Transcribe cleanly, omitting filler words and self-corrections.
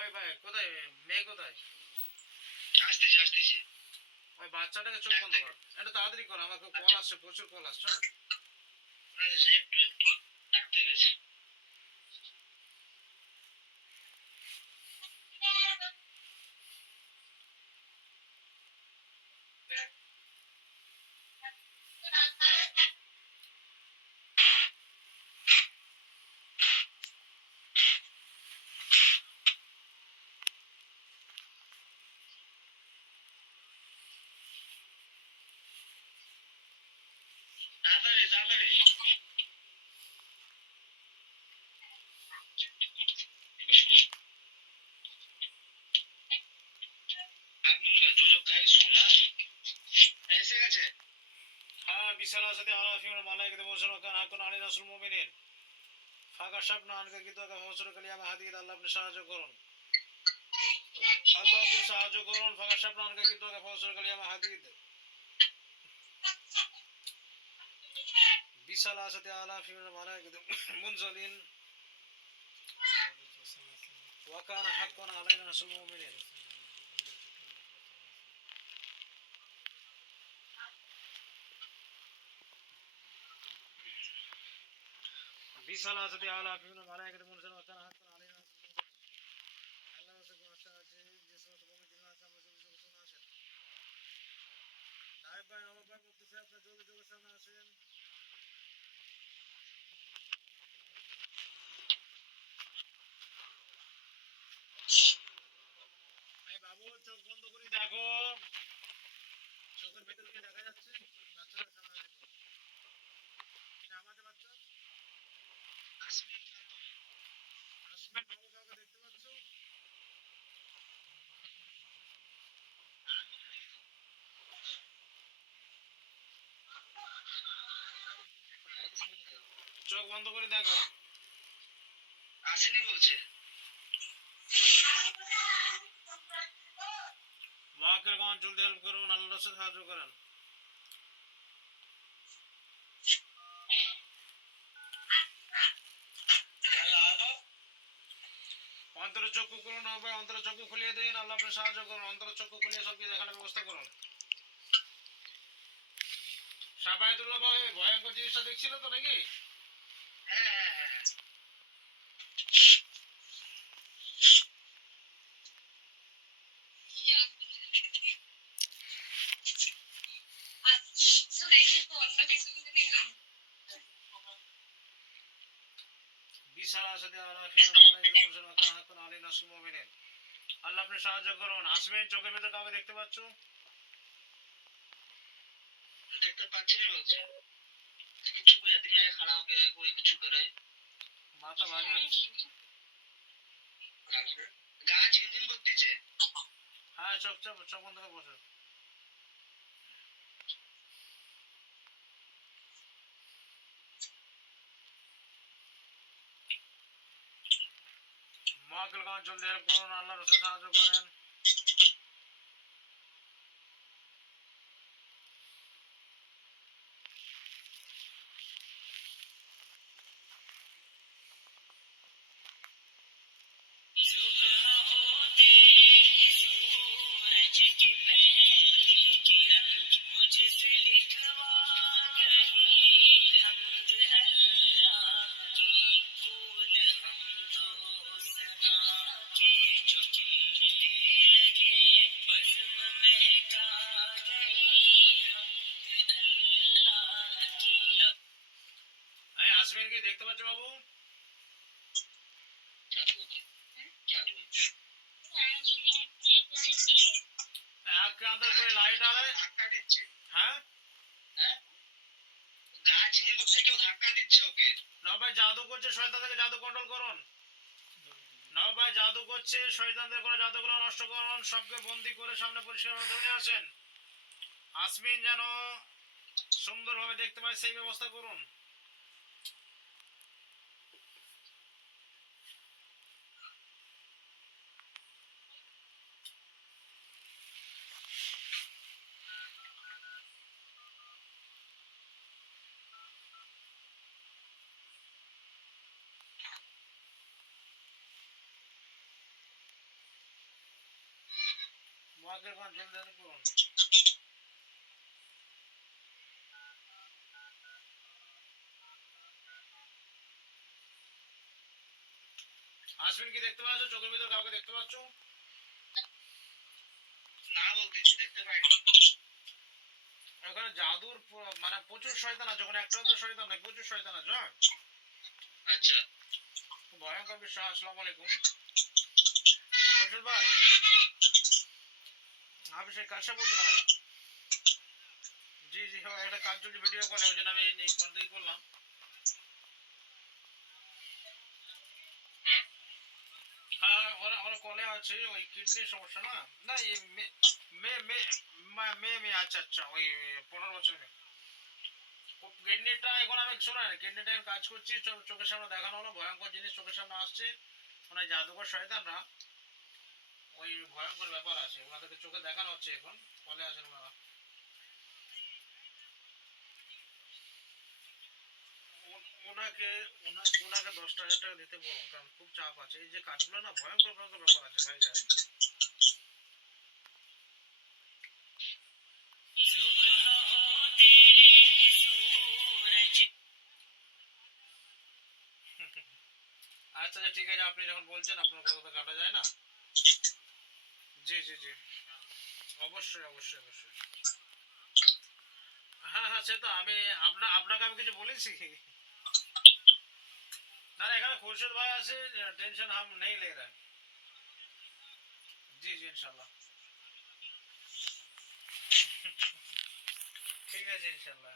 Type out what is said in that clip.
ওই ভাই কোথায় মেয়ে কোথায়? আসতেছি আসতেছি। ওই বাচ্চাটাকে চোখ বন্ধ কর, একটু তাড়াতাড়ি কর, আমাকে কল আসছে, প্রচুর কল আসছে। একটু একটু ডাকতে গেছে। তাড়াতাড়ি তাড়াতাড়ি। আঙ্গুলটা যোজক গাইস না এসে গেছে। হ্যাঁ, বিশাল আসাতে আলা ফিমা মালাইকাতে বসনো কান হাকুন আলী রাসূল মুমিনিন ফাঁকা স্বপ্ন আনকে গীতকে ফসর কালিয়ামা হাদিদ আল্লাহ আপনি সাহায্য করুন, আল্লাহ আপনি সাহায্য করুন। ফাঁকা স্বপ্ন আনকে গীতকে ফসর কালিয়ামা হাদিদ বিশাল আসাতে আলা ফিমা মালাইকাতে মুনজালিন ওয়া কানা হাক্কান আলাইনা রাসূল মুমিনিন। বিশাল আসাতে আলা ফিমা মালাইকাতে মুনজালিন ওয়া কানা হাক্কান আলাইনা রাসূল মুমিনিন। আল্লাহ রাসূল আশা আছে যে সমস্ত মুমিন আছে আমরা যদি শুনে আসেন। নাইব ভাই আমার ভাই বলতেছে আপনি জলদি জলদি সামনে আসেন। এই বাবু চোখ বন্ধ করে দেখো, চোখের ভেতর থেকে দেখা যাচ্ছে বাচ্চারা সামনে আসবে। কি নাম আছে বাচ্চা? আসমিন আসমিন বাবু, কাউকে দেখতে পাচ্ছ? চোখ বন্ধ করে দেখো। আসেনি বলছে। ওয়াকের গান জলদি হেল্প করুন, আল্লাহ রাসূল সাহায্য করেন। অন্তরের চক্ষু খুলুন ভাই, অন্তরের চক্ষু খুলিয়ে দিন, আল্লাহ আপনি সাহায্য করুন। অন্তরের চক্ষু খুলিয়ে সব কিছু দেখানোর ব্যবস্থা করুন। সাফায়াতুল্লাহ ভাই ভয়ঙ্কর জিনিসটা দেখছিল তো নাকি? হ্যাঁ হ্যাঁ হ্যাঁ। বিশাল আসাতে আলা ফিমা মালাইকাতে মুনজালিন ওয়া কানা হাক্কান আলাইনা রাসূল মুমিনিন। আল্লাহ আপনি সাহায্য করুন। আসমিন চোখের ভেতর কাউকে দেখতে পাচ্ছ? দেখতে পাচ্ছি না বলছে। কিছু করে দিন আগে খাড়া होके कोई कुछ करे মাথা ভারী হচ্ছে। গা ঝিনঝিন করতেছে। হ্যাঁ, চোখ চোখ চোখ বন্ধ করে বসো। ওয়াকের গান জলদি হেল্প করুন, আল্লাহ রাসূল সাহায্য করেন। এই আসমিনকে দেখতে পাচ্ছ বাবু? आँख के अंदर कोई लाइट आ रहा है? ধাক্কা দিচ্ছে। हाँ? হ্যাঁ গা ঝিনঝিন করছে, কেউ ধাক্কা দিচ্ছে ওকে। না ভাই জাদু করছে, শয়তানদেরকে জাদু কন্ট্রোল করুন। না ভাই জাদু করছে, শয়তানদের করে জাদুগুলো নষ্ট করুন, সবকে বন্দি করে সামনে পরিষ্কার ধরে আসেন। আসমিন যেন সুন্দরভাবে দেখতে পায় সেই ব্যবস্থা করুন। তাকে জলদি করুন। আসমিন কি দেখতে পাচ্ছ? চোখের ভিতর কাউকে দেখতে পাচ্ছ? না বলতেছি, দেখতে পাইনি। ওখানে জাদুর মানে প্রচুর শয়তান আছে, ওখানে একটা তো শয়তান নাই, প্রচুর শয়তান আছে। হ্যাঁ, আচ্ছা, ভয়ঙ্কর বিষয়। আসসালামু আলাইকুম ফজল ভাই, আমি সেই কাজটা বলছিলাম। জি জি, হ্যাঁ, একটা কাজ চলছে ভিডিও করে, ওই জন্য আমি এই ফোন থেকে করলাম। হ্যাঁ, ওরা ওরা কলে আছে, ওই কিডনির সমস্যা না। না, এই মেয়ে মেয়ে মেয়ে মেয়ে, আচ্ছা আচ্ছা, ওই 15 বছর মেয়ে। কিডনিটা এখন আমি শোনেন, কিডনিটা এখন কাজ করছি, চোখের সামনে দেখানো হলো, ভয়ঙ্কর জিনিস চোখের সামনে আসছে। মানে জাদুঘর শয়তানরা, ওই ভয়ঙ্কর ব্যাপার আছে, ওনাদেরকে চোখে দেখানো হচ্ছে এখন, কলে আছেন ওনারা। ওনাকে ওনাকে 10,000 টাকা দিতে বলুন, কারণ খুব চাপ আছে, এই যে কাজগুলো না ভয়ঙ্কর ভয়ঙ্কর ব্যাপার আছে ভাই সাহেব। আচ্ছা আচ্ছা, ঠিক আছে, আপনি যখন বলছেন আপনার কথা তো কাটা যায় না। জি জি জি, অবশ্যই অবশ্যই অবশ্যই। হ্যাঁ হ্যাঁ, সে তো আমি আপনাকে আমি কিছু বলেছি? না না, এখানে খুরশেদ ভাই আছে, টেনশন হাম নেই লে रहा है। জি জি, ইনশাল্লাহ। ঠিক আছে, ইনশাল্লাহ।